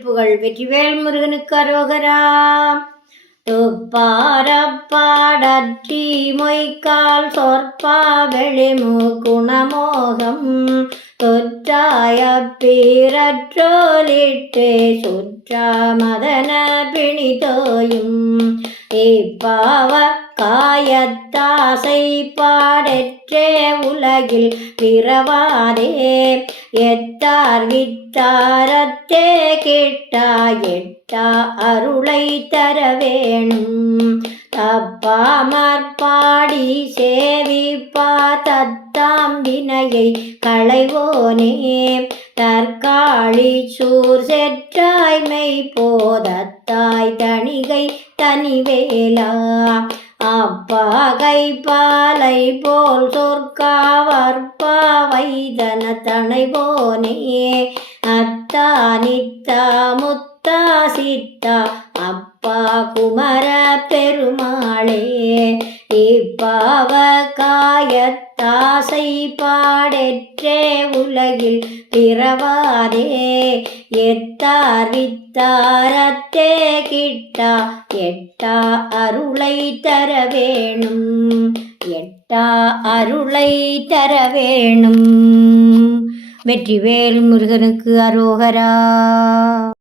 புகழ் வெற்றிவேல் முருகனுக்கு அரோகரா. துப்பாரப்பாடற்றி மொய்க்கால் சொற்பா வெளிமு குணமோகம் தொற்றாய பீரற்றோலிட்டே சுற்றா மதன பிணிதோயும் இப்பாவ காயத்தாசை பாடற்றே உலகில் பிறவாதே எத்தார் வித்தாரத்தே கிட்டா எட்டா அருளை தர வேணும் தப்பாமற்பாடி சேவிப்பா தத்தாம் வினையை களைவோனே தற்காழி சூர் செற்றாய்மை போதத்தாய் தணிகை தனிவேலா அப்பா கைப்பாலை போல் சொற்காவற்பா வைதன தனைவோனே அத்தா நித்தா முத்தா சித்தா அப்பா குமர பெருமாளே இப்பாவ காயத்தாசை பாடற்றே உலகில் பிறவாதே எத்தார் வித்தாரத்தே கிட்டா எட்டா அருளை தர வேணும் எட்டா அருளை தர வேணும். வெற்றிவேல் முருகனுக்கு அரோகரா.